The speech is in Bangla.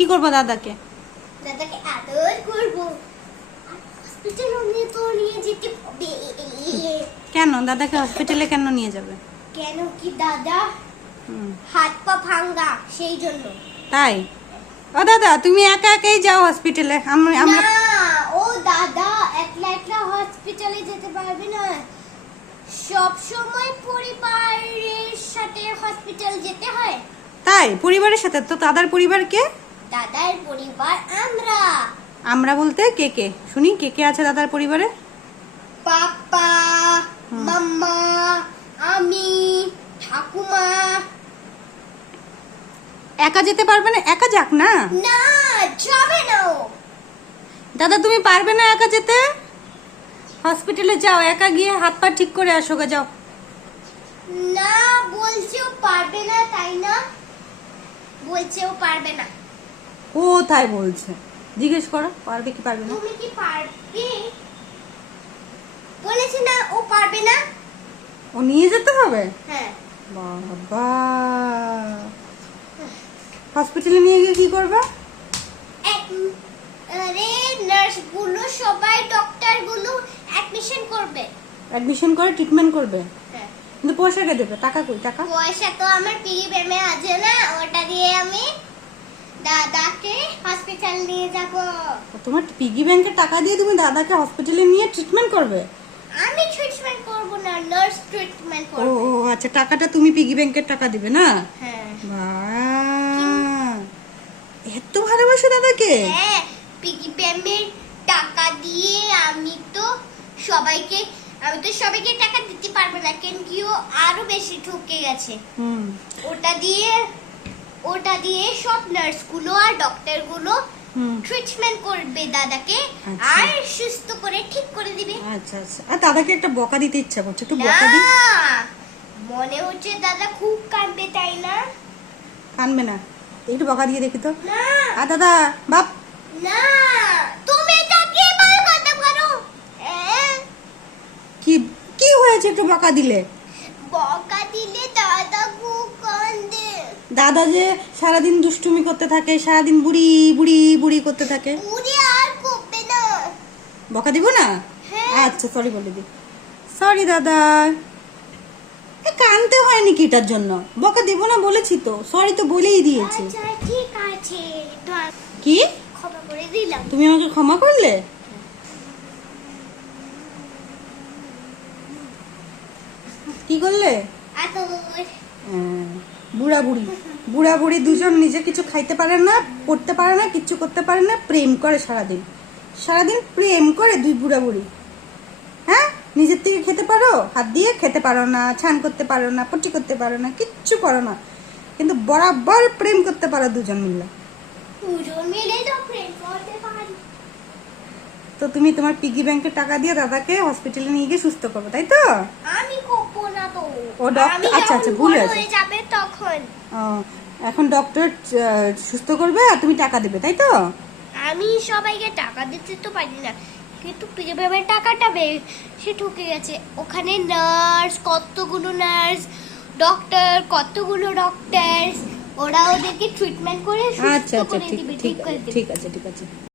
কি করবো দাদাকে? দাদাকে আদর করব। হসপিটালে নিয়ে তো নিয়ে যেতে হবে। কেন দাদাকে হসপিটালে কেন নিয়ে যাবে? কেন কি দাদা হাত পা ভাঙা, সেই জন্য। তাই? ও দাদা তুমি একা একাই যাও হসপিটালে, আমরা না, ও দাদা একলা একলা হসপিটালে যেতে পারবে না। সব সময় পরিবারের সাথে হসপিটাল যেতে হয়। তাই? পরিবারের সাথে? তো দাদার পরিবার কে? দাদার পরিবার আমরা। আমরা বলতে কে কে শুনি, কে কে আছে দাদার পরিবারে? পাপা, মাম্মা, আমি, ঠাকুমা। একা যেতে পারবে না? একা যাক না। না, যাবে না ও। দাদা তুমি পারবে না একা যেতে? হসপিটালে যাও, একা গিয়ে হাত পা ঠিক করে আসো গা, যাও। না, বলছে ও পারবে না, তাই না? বলছে ও পারবে না। কোথায় বলছে? জিজ্ঞেস করো পারবে কি পারবে না। তুমি কি পারবে? বলেছে না ও পারবে না। ও নিয়ে যেতে হবে? হ্যাঁ। বাবা, হসপিটালে নিয়ে গিয়ে কি করবে? আরে নার্স গুলো সবাই, ডক্টর গুলো অ্যাডমিশন করবে। অ্যাডমিশন করে ট্রিটমেন্ট করবে? হ্যাঁ। কিন্তু পয়সা কে দেবে? টাকা কই টাকা? পয়সা তো আমার পিগি ব্যাংকে আছে না, ওটা দিয়ে আমি দাদাকে হসপিটাল নিয়ে যাব। তোমার পিগি ব্যাংকের টাকা দিয়ে তুমি দাদাকে হসপিটালে নিয়ে ট্রিটমেন্ট করবে? আমি ট্রিটমেন্ট করব না, নার্স ট্রিটমেন্ট ও করবে। আচ্ছা, টাকাটা তুমি পিগি ব্যাংকের টাকা দিবে না? হ্যাঁ। বাহ, এত ভালোবাসো দাদাকে? হ্যাঁ, পিগি ব্যাংকের টাকা দিয়ে আমি তো সবাইকে টাকা দিতে পারবো না, কেন কি ও আরো বেশি ঠকে গেছে। হুম। ওটা দিয়ে সব নার্স গুলো আর ডক্টর গুলো হুম। ট্রিটমেন্ট করবে দাদাকে, আচ্ছা। আর সুস্থ করে ঠিক করে দিবে। আচ্ছা আচ্ছা, আর দাদাকে একটা বকা দিতে ইচ্ছা করছে, একটু না, বকা দিই। মনে হচ্ছে দাদা খুব কাঁদবে, তাই না? কানবে না, একটু বকা দিয়ে দেখি তো। না আর দাদা বাপ, না, তুমি তাকে বার করতে পারো। কি কি হয়েছে একটু বকা দিলে? বকা দিলে দাদা খুব কাঁদে। দাদা যে সারাদিন দুষ্টুমি করতে থাকে, সারাদিন বুড়ি বুড়ি বুড়ি করতে থাকে, উড়ে আর করবে না। বকা দিব না? হ্যাঁ। আচ্ছা সরি বলে দি, সরি দাদা। কানতে হয়নি কি এটার জন্য? বকা দিব না বলেছি তো, সরি তো বলেই দিয়েছি। আচ্ছা ঠিক আছে, তো আমি কি? ক্ষমা করে দিলাম। তুমি আমাকে ক্ষমা করলে? কি করলে? বুড়া বুড়ি, বুড়া বুড়ি দুজন নিজে কিছু খাইতে পারে না, পড়তে পারে না, কিচ্ছু করতে পারে না, প্রেম করে সারাদিন। সারাদিন প্রেম করে দুই বুড়া বুড়ি। হ্যাঁ, নিজের থেকে খেতে পারো, হাত দিয়ে খেতে পারো না, ছান করতে পারো না, পটি করতে পারো না, কিচ্ছু করো না, কিন্তু বরাবর প্রেম করতে পারো দুজন মিলে। দুজন মিলে তো প্রেম করতে পারি। তো তুমি তোমার পিগি ব্যাংকের টাকা দিয়ে দাদাকে হসপিটালে নিয়ে গিয়ে সুস্থ করবে, তাই তো? আমি করবো না তো। ও ডক্টর, আমি আচ্ছা আচ্ছা, যখন ভুলে বড় আছে। হয়ে যাবে তখন। ও, এখন ডক্টর সুস্থ করবে আর তুমি টাকা দেবে, তাই তো? আমি সবাইকে টাকা দিতে তো পারি না, কিন্তু পিএমের টাকাটা সে ঠকে গেছে। ওখানে নার্স, কতগুলো নার্স, ডক্টর, কতগুলো ডক্টর, ওরা ওদেরকে ট্রিটমেন্ট করে সুস্থ আচ্ছা আচ্ছা, করে ঠিক দিবে, ঠিক ঠিক করে দিবে। ঠিক আছে ঠিক আছে।